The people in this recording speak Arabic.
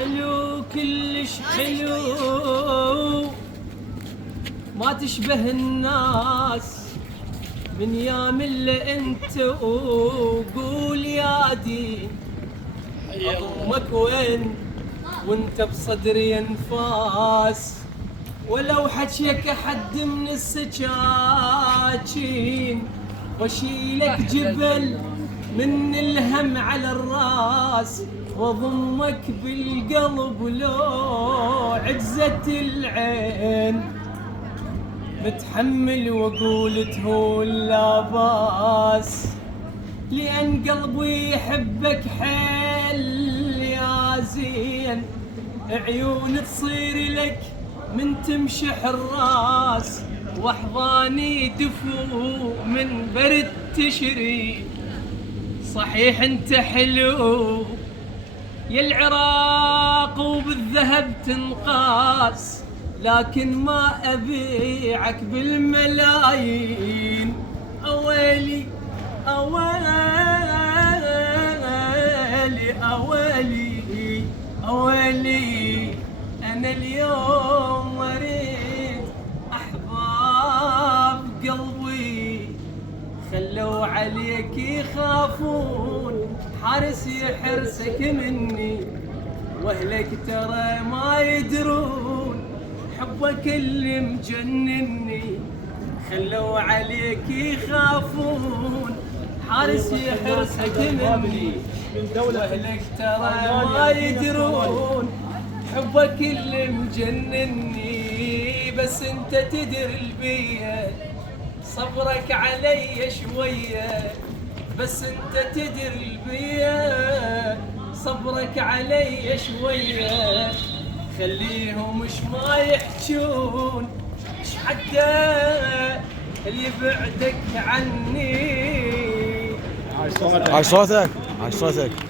حلو كلش حلو ما تشبه الناس من يام اللي انت وقول يا دين امك وين وانت بصدري انفاس ولو حكيك احد من السكاكين واشيلك جبل من الهم على الراس واضمك بالقلب لو عجزت العين متحمل واقول تهون لا باس لان قلبي يحبك حيل يا زين عيون تصير لك من تمشح الراس واحضاني دفو من برد تشري صحيح انت حلو يا العراق وبالذهب تنقاس لكن ما ابيعك بالملايين اويلي اويلي اويلي اويلي انا اليوم اريد احباب قلبي خلوا عليك يخافون حارس يحرسك مني واهلك ترى ما يدرون حبك اللي مجنني خلوا عليك يخافون حارس يحرسك مني واهلك ترى ما يدرون حبك اللي مجنني بس انت تدري البيه صبرك علي شويه بس انت تدري بيه صبرك علي شويه خليهم مش ما يحجون ايش حده اللي بعدك عني عاش صوتك عاش صوتك